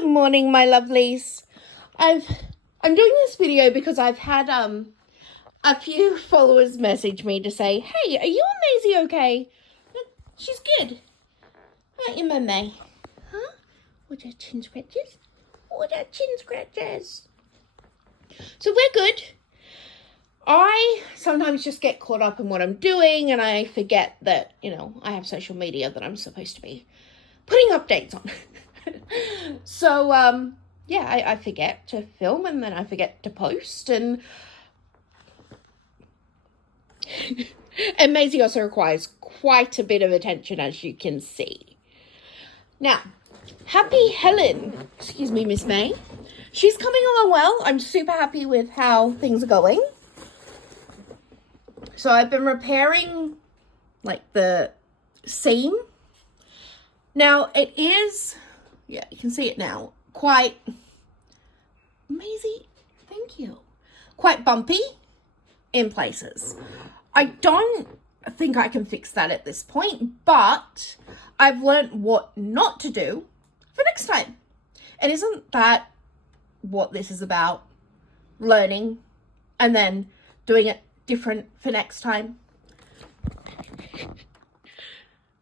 Good morning, my lovelies. I'm doing this video because I've had a few followers message me to say, hey, are you and Maizie okay? She's good. Aren't you, Mummy? Huh? What are chin scratches? What are chin scratches? So we're good. I sometimes just get caught up in what I'm doing and I forget that, I have social media that I'm supposed to be putting updates on. So, I forget to film and then I forget to post and Maizie also requires quite a bit of attention, as you can see. Now, happy Helen, excuse me, Miss May. She's coming along well. I'm super happy with how things are going. So I've been repairing the seam. Now it is, you can see it now, quite, Maisie, thank you, quite bumpy in places. I don't think I can fix that at this point, but I've learned what not to do for next time. And isn't that what this is about? Learning and then doing it different for next time.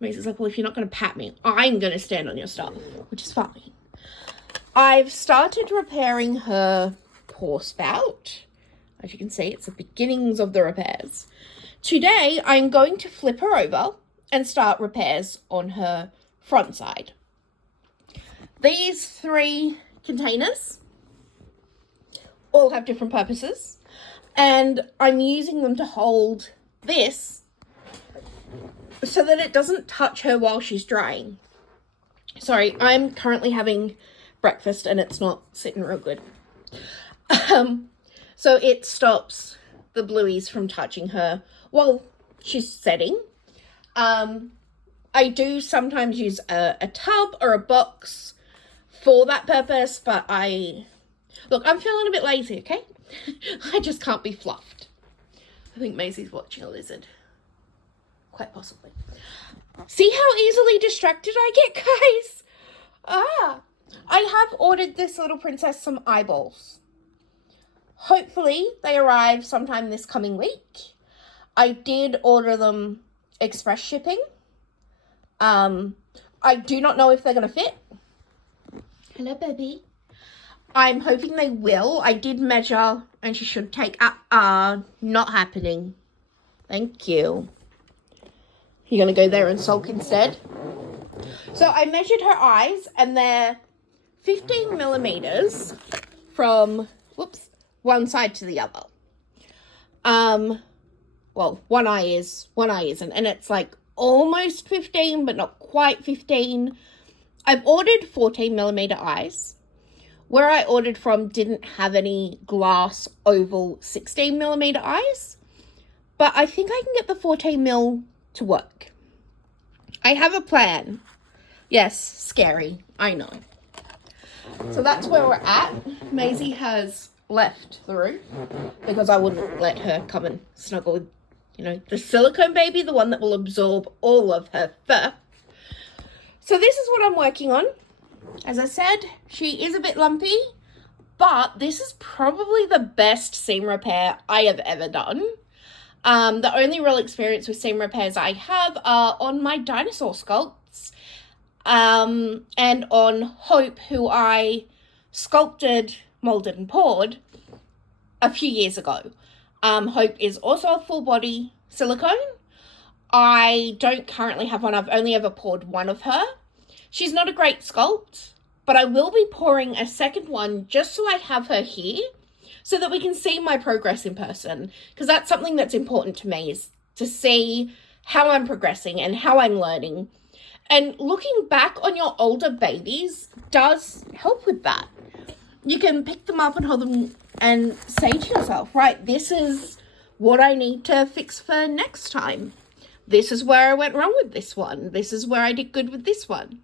Maisie's like, well, if you're not going to pat me, I'm going to stand on your stuff, which is fine. I've started repairing her paw spout. As you can see, it's the beginnings of the repairs. Today, I'm going to flip her over and start repairs on her front side. These 3 containers all have different purposes, and I'm using them to hold this so that it doesn't touch her while she's drying. Sorry, I'm currently having breakfast and it's not sitting real good. So it stops the blueies from touching her while she's setting. I do sometimes use a tub or a box for that purpose, but I'm feeling a bit lazy, okay? I just can't be fluffed. I think Maisie's watching a lizard. Quite possibly. See how easily distracted I get, guys? I have ordered this little princess some eyeballs. Hopefully they arrive sometime this coming week. I did order them express shipping. I do not know if they're going to fit. Hello, baby. I'm hoping they will. I did measure and she should take not happening. Thank you. You're going to go there and sulk instead? So I measured her eyes and they're 15 millimeters from, one side to the other. One eye isn't. And it's almost 15, but not quite 15. I've ordered 14 millimeter eyes. Where I ordered from didn't have any glass oval 16 millimeter eyes. But I think I can get the 14 mil to work. I have a plan. Yes, scary, I know. So that's where we're at. Maisie has left the room because I wouldn't let her come and snuggle with, the silicone baby, the one that will absorb all of her fur. So this is what I'm working on. As I said, she is a bit lumpy, but this is probably the best seam repair I have ever done. The only real experience with seam repairs I have are on my dinosaur sculpts, and on Hope, who I sculpted, molded, and poured a few years ago. Hope is also a full body silicone. I don't currently have one. I've only ever poured one of her. She's not a great sculpt, but I will be pouring a second one just so I have her here, so that we can see my progress in person, because that's something that's important to me, is to see how I'm progressing and how I'm learning. And looking back on your older babies does help with that. You can pick them up and hold them and say to yourself, right, this is what I need to fix for next time. This is where I went wrong with this one. This is where I did good with this one.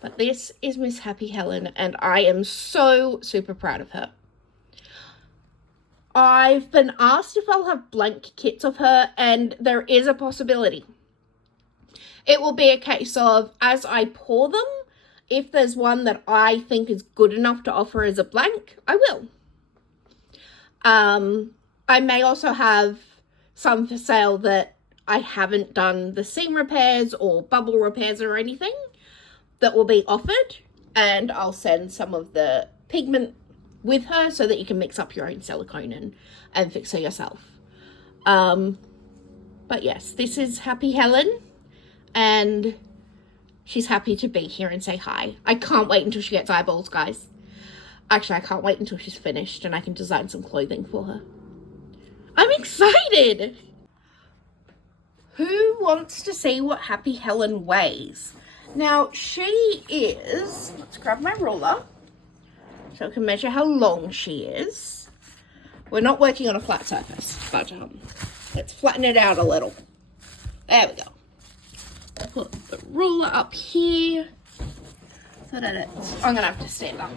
But this is Miss Happy Helen, and I am so super proud of her. I've been asked if I'll have blank kits of her, and there is a possibility. It will be a case of, as I pour them, If there's one that I think is good enough to offer as a blank, I will. I may also have some for sale that I haven't done the seam repairs or bubble repairs or anything that will be offered, and I'll send some of the pigment with her so that you can mix up your own silicone and fix her yourself. But yes, this is Happy Helen, and she's happy to be here and say hi. I can't wait until she gets eyeballs, guys. Actually, I can't wait until she's finished and I can design some clothing for her. I'm excited! Who wants to see what Happy Helen weighs? Now, she is... Let's grab my ruler so I can measure how long she is. We're not working on a flat surface, but let's flatten it out a little. There we go. I'll put the ruler up here so that I'm going to have to stand up.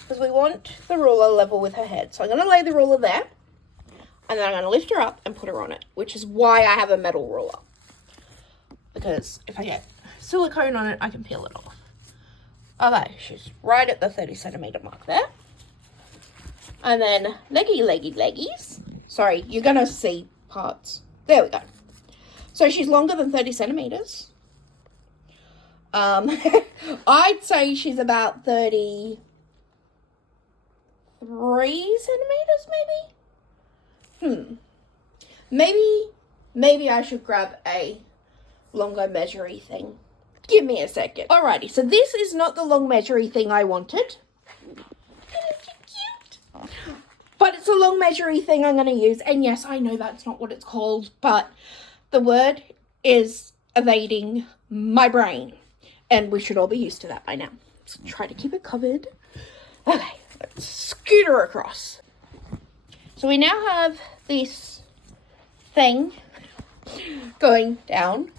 Because we want the ruler level with her head. So I'm going to lay the ruler there, and then I'm going to lift her up and put her on it, which is why I have a metal ruler. Because if I get silicone on it, I can peel it off. Okay, she's right at the 30 centimeter mark there. And then leggies. Sorry, you're going to see parts. There we go. So she's longer than 30 centimeters. I'd say she's about 33 centimeters, maybe. Maybe I should grab a longer measuring thing. Give me a second. Alrighty, so this is not the long measuring thing I wanted. Cute. But it's a long measuring thing I'm going to use. And yes, I know that's not what it's called, but the word is evading my brain. And we should all be used to that by now. Let's try to keep it covered. Okay, let's scoot her across. So we now have this thing going down.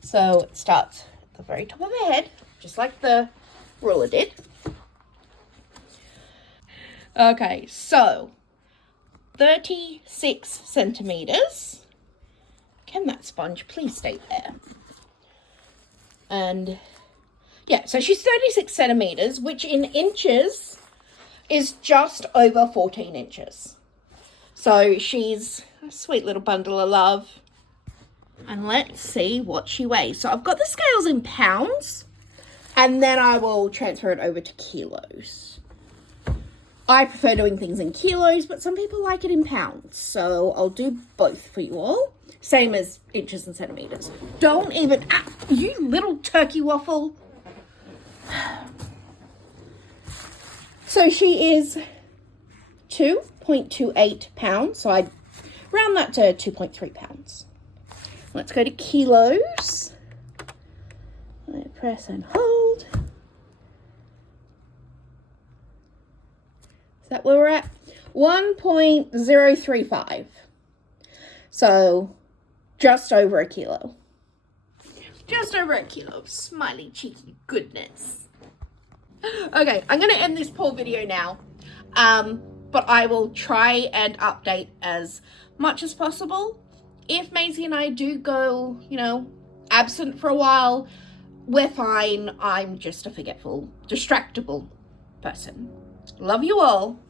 So it starts at the very top of her head, just like the ruler did. Okay, so 36 centimeters. Can that sponge please stay there? And yeah, so she's 36 centimeters, which in inches is just over 14 inches. So she's a sweet little bundle of love. And let's see what she weighs. So I've got the scales in pounds, and then I will transfer it over to kilos. I prefer doing things in kilos, but some people like it in pounds. So I'll do both for you all. Same as inches and centimeters. Don't even... you little turkey waffle. So she is 2.28 pounds. So I round that to 2.3 pounds. Let's go to kilos. Press and hold. Is that where we're at? 1.035. So just over a kilo. Just over a kilo of smiley cheeky goodness. Okay, I'm going to end this poor video now. But I will try and update as much as possible. If Maisie and I do go, absent for a while, we're fine. I'm just a forgetful, distractible person. Love you all.